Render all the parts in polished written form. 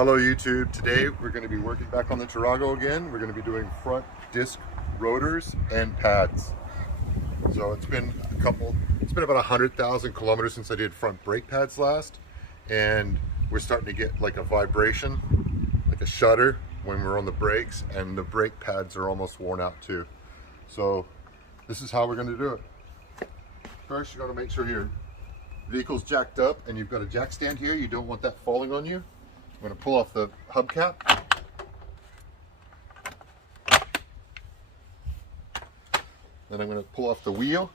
Hello YouTube. Today we're going to be working back on the Tarago again. We're going to be doing front disc rotors and pads. So it's been about 100,000 kilometers since I did front brake pads last, and we're starting to get like a vibration, like a shudder when we're on the brakes, and the brake pads are almost worn out too. So this is how we're going to do it. First, you got to make sure your vehicle's jacked up and you've got a jack stand here. You don't want that falling on you. I'm going to pull off the hubcap. Then I'm going to pull off the wheel.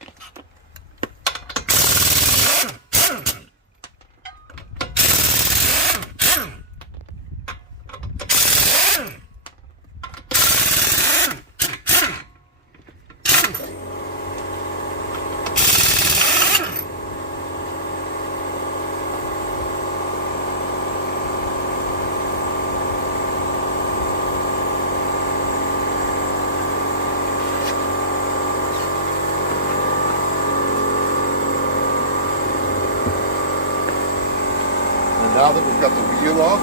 Now that we've got the wheel off,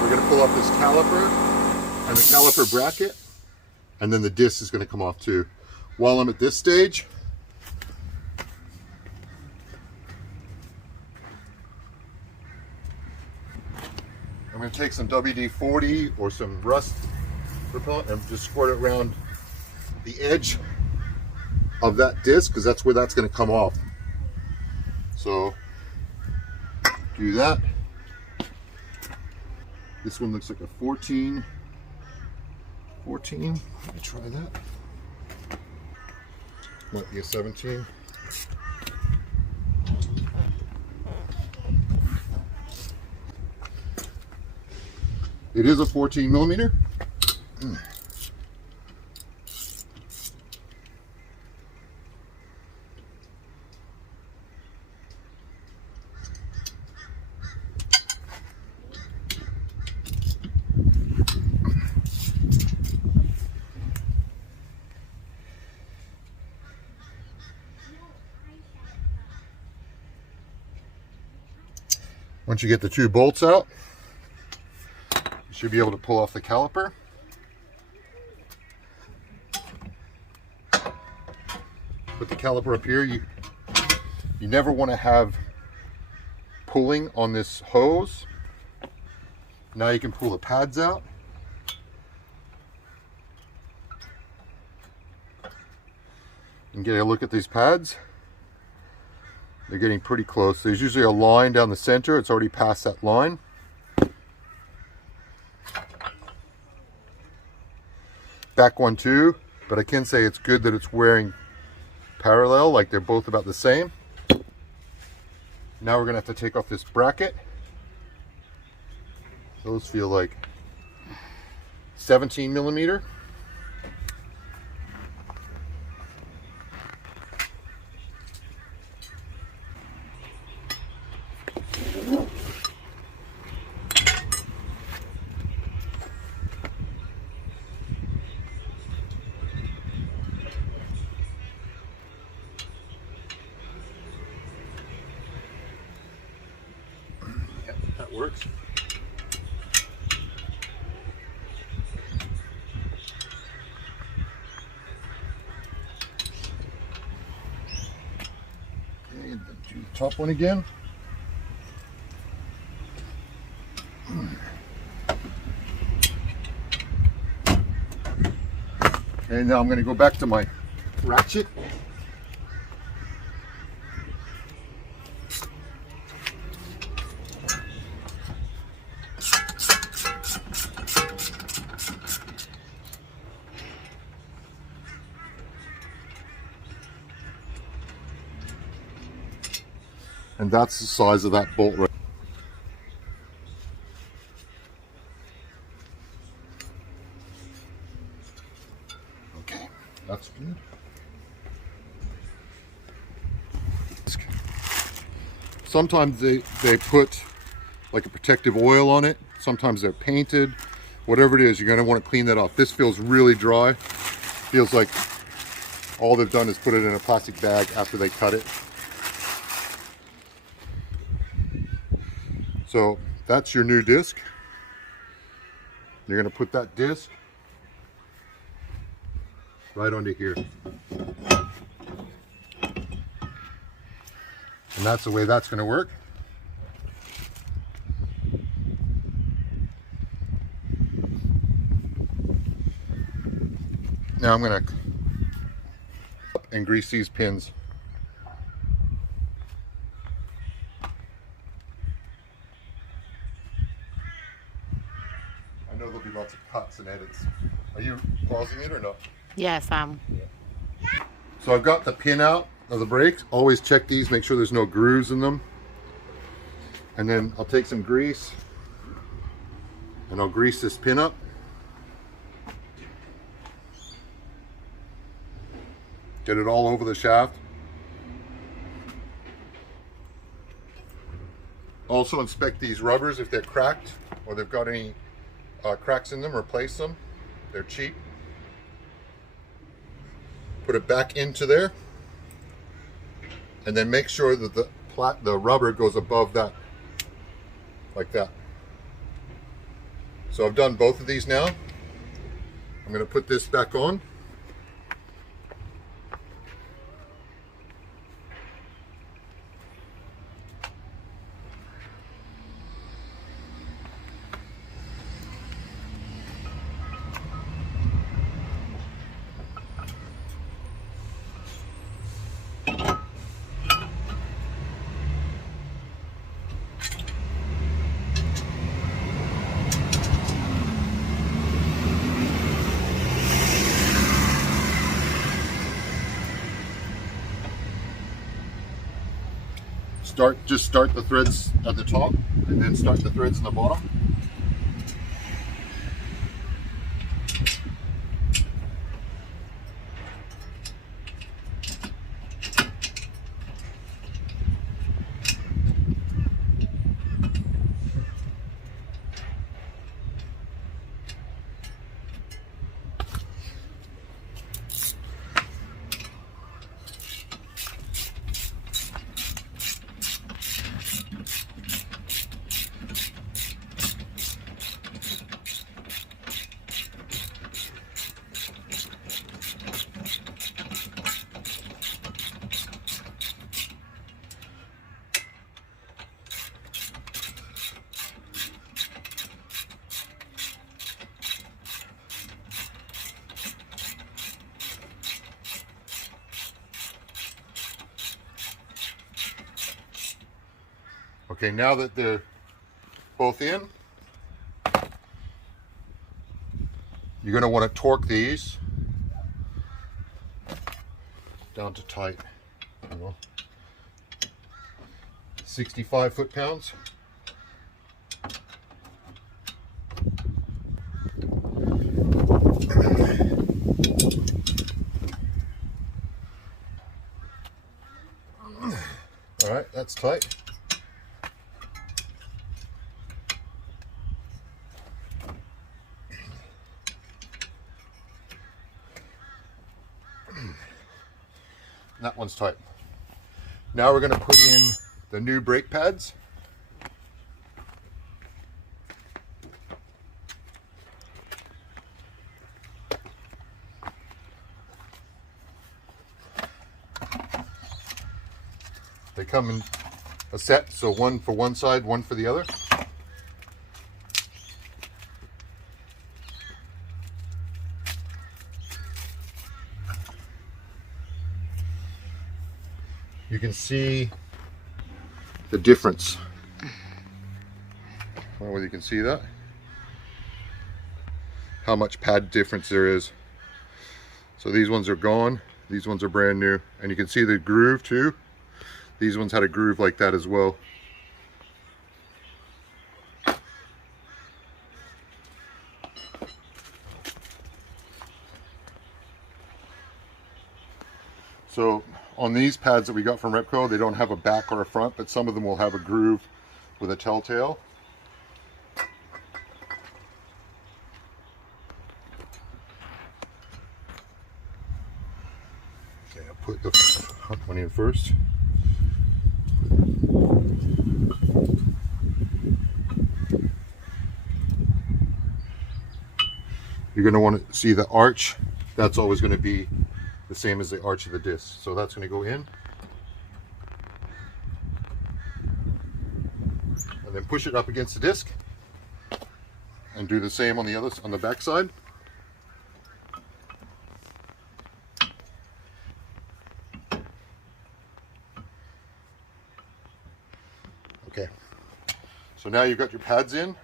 we're going to pull off this caliper and the caliper bracket, and then the disc is going to come off too. While I'm at this stage, I'm going to take some WD-40 or some rust repellent and just squirt it around the edge of that disc, because that's where that's going to come off. So do that. This one looks like a 14. Let me try that. Might be a 17. It is a 14 millimeter. Once you get the two bolts out, you should be able to pull off the caliper. Put the caliper up here. You never want to have pulling on this hose. Now you can pull the pads out. And get a look at these pads. They're getting pretty close. There's usually a line down the center. It's already past that line. Back one too, but I can say it's good that it's wearing parallel, like they're both about the same. Now we're gonna have to take off this bracket. Those feel like 17 millimeter. That works. Okay, then do the top one again. Okay, now I'm going to go back to my ratchet. And that's the size of that bolt right. Okay, that's good. Sometimes they put like a protective oil on it. Sometimes they're painted. Whatever it is, you're going to want to clean that off. This feels really dry. Feels like all they've done is put it in a plastic bag after they cut it. So that's your new disc. You're going to put that disc right onto here. And that's the way that's going to work. Now I'm going to and grease these pins. I know there'll be lots of cuts and edits. Are you pausing it or not? Yes, So I've got the pin out of the brakes. Always check these, make sure there's no grooves in them. And then I'll take some grease and I'll grease this pin up. Get it all over the shaft. Also inspect these rubbers if they're cracked or they've got any cracks in them, replace them. They're cheap. Put it back into there and then make sure that the rubber goes above that, like that. So I've done both of these now. I'm going to put this back on. Just start the threads at the top and then start the threads in the bottom. Okay, now that they're both in, you're going to want to torque these down to tight, 65 foot-pounds. All right, that's tight. That one's tight. Now we're going to put in the new brake pads. They come in a set, so one for one side, one for the other. You can see the difference. I don't know whether you can see that. How much pad difference there is. So these ones are gone. These ones are brand new. And you can see the groove too. These ones had a groove like that as well. So on these pads that we got from Repco, they don't have a back or a front, but some of them will have a groove with a telltale. Okay, I'll put the front one in first. you're going to want to see the arch. That's always going to be the same as the arch of the disc. So that's going to go in. And then push it up against the disc. And do the same on the back side. Okay. So now you've got your pads in.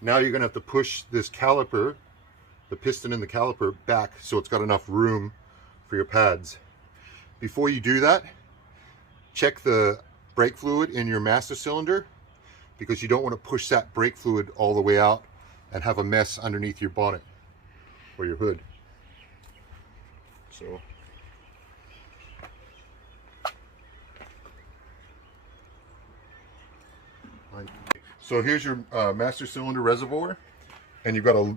Now you're going to have to push this caliper, the piston in the caliper, back so it's got enough room for your pads. Before you do that, check the brake fluid in your master cylinder, because you don't want to push that brake fluid all the way out and have a mess underneath your bonnet or your hood. So here's your master cylinder reservoir, and you've got a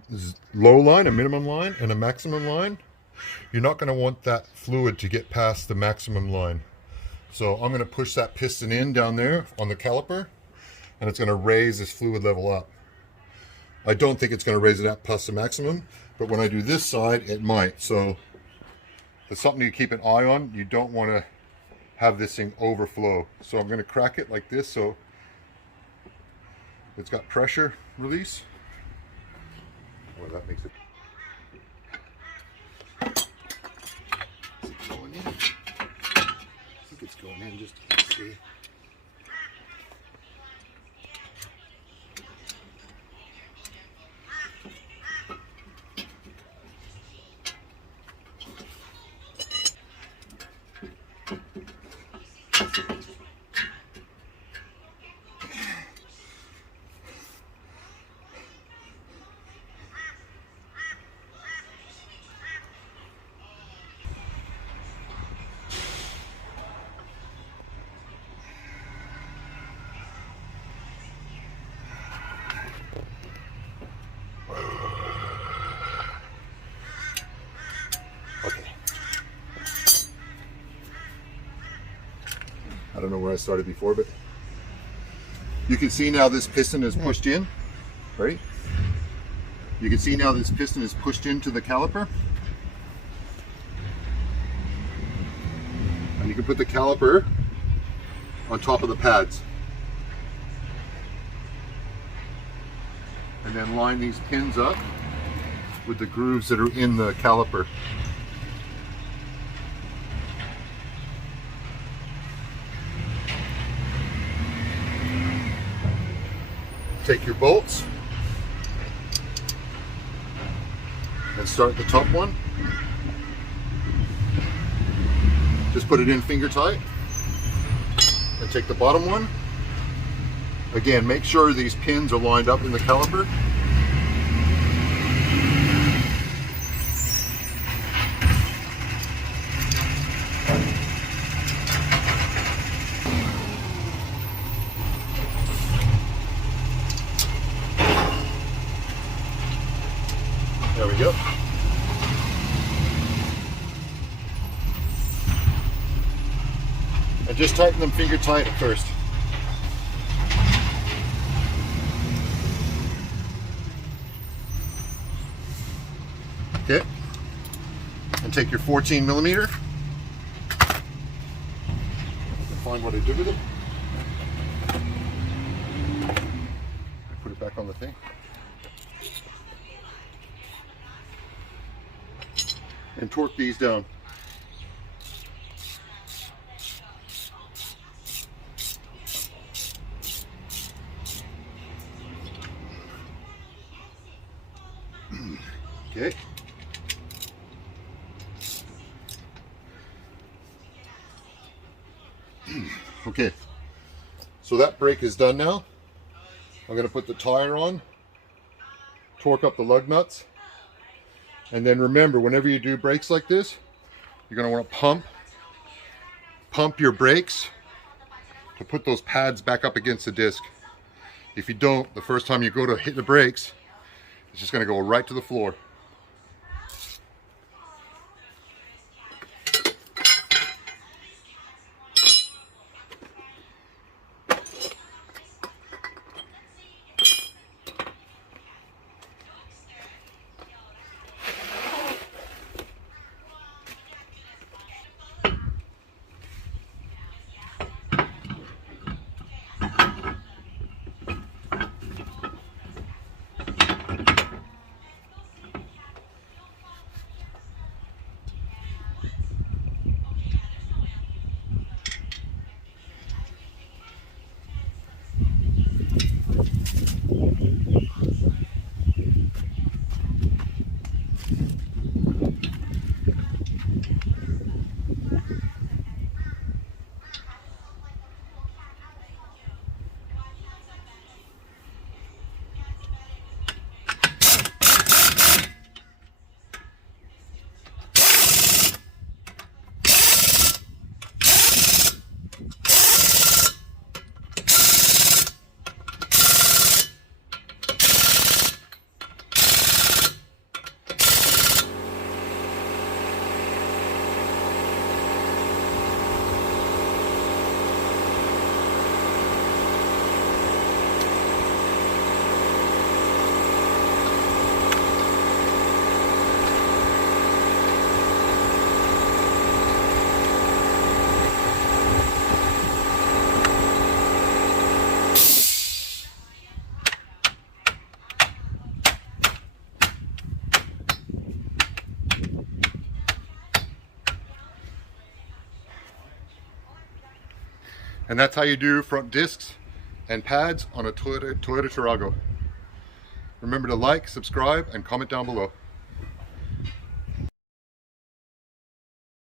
low line, a minimum line, and a maximum line. You're not going to want that fluid to get past the maximum line. So I'm going to push that piston in down there on the caliper, and it's going to raise this fluid level up. I don't think it's going to raise it up past the maximum, but when I do this side, it might. So it's something to keep an eye on. You don't want to have this thing overflow. So I'm going to crack it like this so it's got pressure release. Well, that makes it. Is it going in? I think it's going in, just to see. I don't know where I started before, but you can see now this piston is pushed in, right? You can see now this piston is pushed into the caliper. And you can put the caliper on top of the pads. And then line these pins up with the grooves that are in the caliper. Take your bolts and start the top one. Just put it in finger tight and take the bottom one. Again, make sure these pins are lined up in the caliper. There we go. And just tighten them finger tight at first. Okay. And take your 14 millimeter. Find what I did with it. Put it back on the thing. And torque these down. Okay. Okay. So that brake is done now. I'm going to put the tire on, torque up the lug nuts. And then remember, whenever you do brakes like this, you're going to want to pump your brakes to put those pads back up against the disc. If you don't, the first time you go to hit the brakes, it's just going to go right to the floor. And that's how you do front discs and pads on a Toyota Tarago. Remember to like, subscribe, and comment down below.